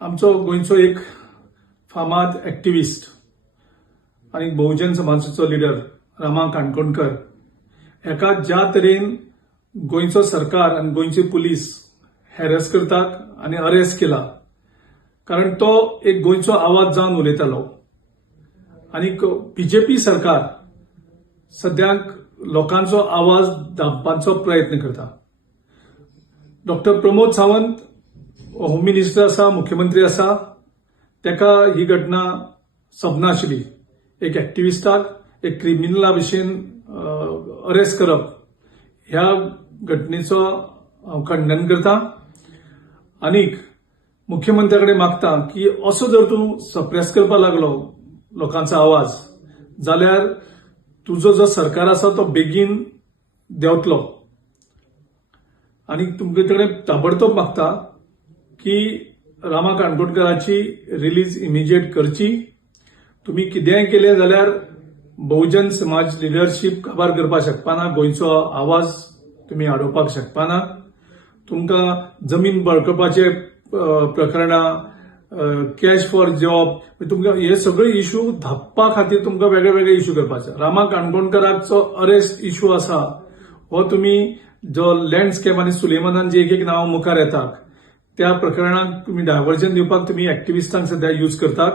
आमचो गोंयचो एक फामाद एक्टिविस्ट आणि बहुजन समाजाचो लिडर रामा काणकोणकर हेका ज्या तरेन गोंयचो सरकार आणि गोंयचे पुलीस हॅरेस करतात आणि अरेस्ट केला कारण तो एक गोंयचो आवाज जावन उलयतालो आणि बीजेपी सरकार सद्याक लोकांचो आवाज दाबपाचो प्रयत्न करता. Doctor Pramod Sawant home minister आसा, मुख्यमंत्री आसा, तेका ही घटना सबनाशिल्ली. एक एक्टिविस्टाक एक क्रिमिनला भशेन अरेस्ट करप ह्या घटनेचो हांव खंडन करता. आनीक मुख्यमंत्र्याकडे मागता की असो जर तूं सप्रेस करपाक लागलो लोकांचो आवाज जाल्यार तुजो जो सरकार आसा तो बेगीन देंवतलो. आनी तुमचे कडेन ताबडतोब मागता की रामा काणकोणकराची रिलीज इमिजिएट करची. तुम्ही कितेंय केलें जाल्यार बहुजन समाज लिडरशीप काबार करपाक शकपाना, गोंयचो आवाज तुम्ही आडोवपाक शकपाना. तुमकां जमीन बळकावपाचे प्रकरणां, कॅश फॉर जॉब, तुमकां हे सगळे इश्यू धापपा खातीर तुमकां वेगळे वेगळे इश्यू करपाचे. रामा काणकोणकराचो अरेस्ट इश्यू आसा हो तुम्ही जो लँडस्केप आणि सुलेमानान जे एक नांव मुखार येतात त्या प्रकरणाक तुम्ही डायव्हर्जन दिवपाक तुम्ही एक्टिविस्टांक सध्या यूज करतात.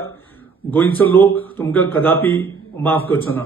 गोंयचो लोक तुमकां कदापि माफ करचो ना.